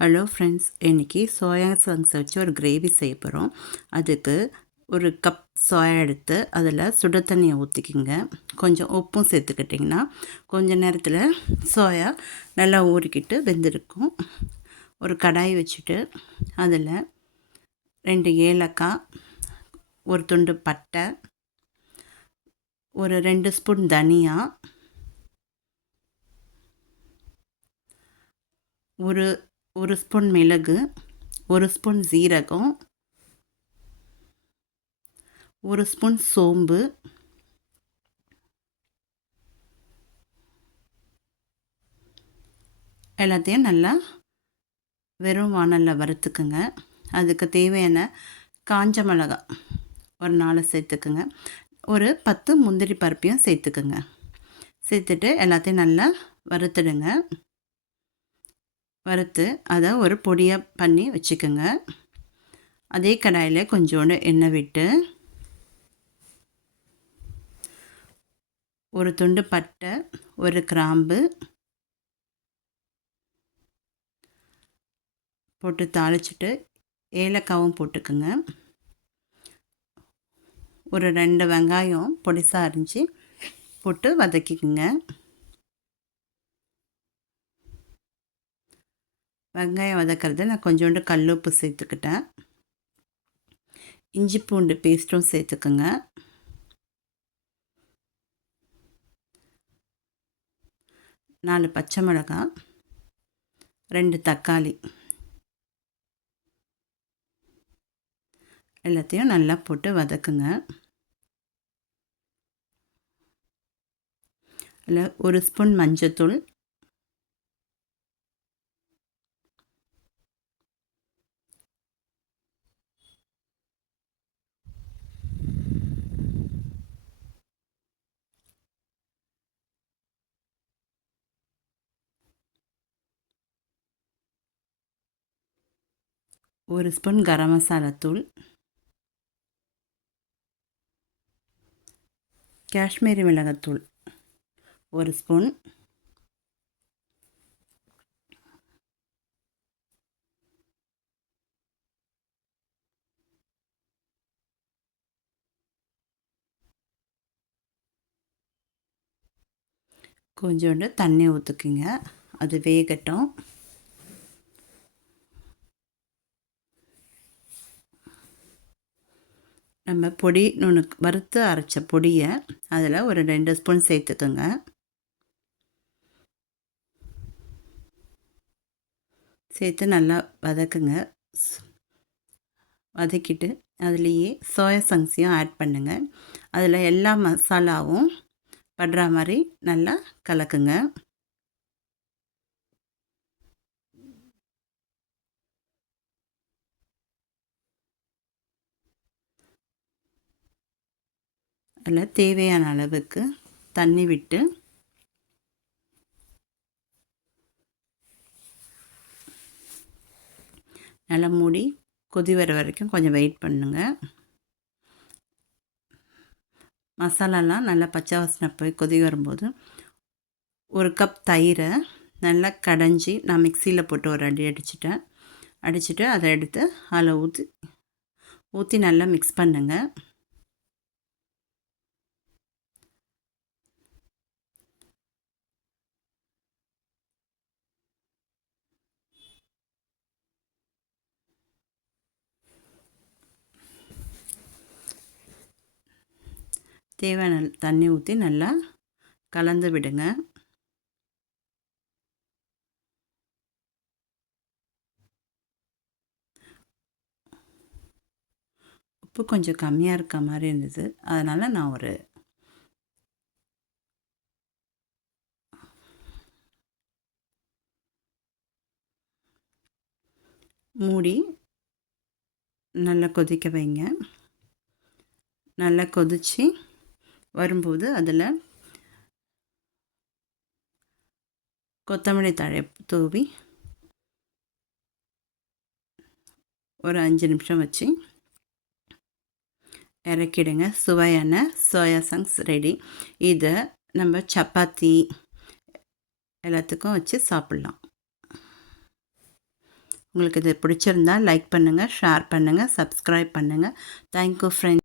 Hello friends, இன்றைக்கி soya chunks வச்சு ஒரு கிரேவி செய்ய போகிறோம். அதுக்கு ஒரு கப் சோயா எடுத்து அதில் சுடு தண்ணியை ஊற்றிக்கிங்க. கொஞ்சம் உப்பும் சேர்த்துக்கிட்டிங்கன்னா கொஞ்சம் நேரத்தில் சோயா நல்லா ஊறிக்கிட்டு வெந்திருக்கும். ஒரு கடாய் வச்சுட்டு அதில் 2 ஏலக்காய், ஒரு துண்டு பட்டை, ஒரு 2 ஸ்பூன் தனியா, ஒரு ஸ்பூன் மிளகு, ஒரு ஸ்பூன் சீரகம், ஒரு ஸ்பூன் சோம்பு, எல்லாத்தையும் நல்லா வெறும் வாணலில் வறுத்துக்குங்க. அதுக்கு தேவையான காஞ்ச மிளகாய் ஒரு 4 சேர்த்துக்குங்க. ஒரு 10 முந்திரி பருப்பையும் சேர்த்துக்குங்க. சேர்த்துட்டு எல்லாத்தையும் நல்லா வறுத்துடுங்க. வறுத்து அதை ஒரு பொடியாக பண்ணி வச்சுக்கோங்க. அதே கடாயில் கொஞ்சோண்டு எண்ணெய் விட்டு ஒரு துண்டு பட்டை, ஒரு கிராம்பு போட்டு தாளிச்சிட்டு ஏலக்காவும் போட்டுக்குங்க. ஒரு 2 வெங்காயம் பொடிசாக அரிஞ்சு போட்டு வதக்கிக்குங்க. வெங்காயம் வதக்கிறது நான் கொஞ்சோண்டு கல்லுப்பு சேர்த்துக்கிட்டேன். இஞ்சி பூண்டு பேஸ்ட்டும் சேர்த்துக்குங்க. 4 பச்சை மிளகாய், 2 தக்காளி, எல்லாத்தையும் நல்லா போட்டு வதக்குங்க. அதில் ஒரு ஸ்பூன் மஞ்சத்தூள், ஒரு ஸ்பூன் கரம் மசாலா தூள், காஷ்மீரி மிளகாத்தூள் ஒரு ஸ்பூன், கொஞ்சோண்டு தண்ணி ஊற்றுக்குங்க. அது வேகட்டும். நம்ம பொடி வறுத்து அரைச்ச பொடியை அதில் ஒரு 2 ஸ்பூன் சேர்த்துக்குங்க. சேர்த்து நல்லா வதக்குங்க. வதக்கிட்டு அதுலேயே சோயா சங்க்ஸையும் ஆட் பண்ணுங்கள். அதில் எல்லா மசாலாவும் படுற மாதிரி நல்லா கலக்குங்க. அதில் தேவையான அளவுக்கு தண்ணி விட்டு நல்லா மூடி கொதி வர வரைக்கும் கொஞ்சம் வெயிட் பண்ணுங்க. மசாலாலாம் நல்லா பச்சை வாசனை போய் கொதி வரும்போது ஒரு கப் தயிரை நல்லா கடைஞ்சி நான் மிக்சியில் போட்டு ஒரு அடி அடிச்சுட்டு அதை எடுத்து அதில் ஊற்றி நல்லா மிக்ஸ் பண்ணுங்கள். தேவையான தண்ணி ஊற்றி நல்லா கலந்து விடுங்க. உப்பு கொஞ்சம் கம்மியாக இருக்க மாதிரி இருந்தது. அதனால் நான் ஒரு மூடி நல்லா கொதிக்க வைங்க. நல்லா கொதித்து வரும்போது அதில் கொத்தமல்லி தழை தூவி ஒரு 5 நிமிஷம் வச்சு இறக்கிடுங்க. சுவையான சோயா சங்க்ஸ் ரெடி. இதை நம்ம சப்பாத்தி எல்லாத்துக்கும் வச்சு சாப்பிட்லாம். உங்களுக்கு இது பிடிச்சிருந்தா லைக் பண்ணுங்கள், ஷேர் பண்ணுங்கள், சப்ஸ்கிரைப் பண்ணுங்கள். Thank you friends.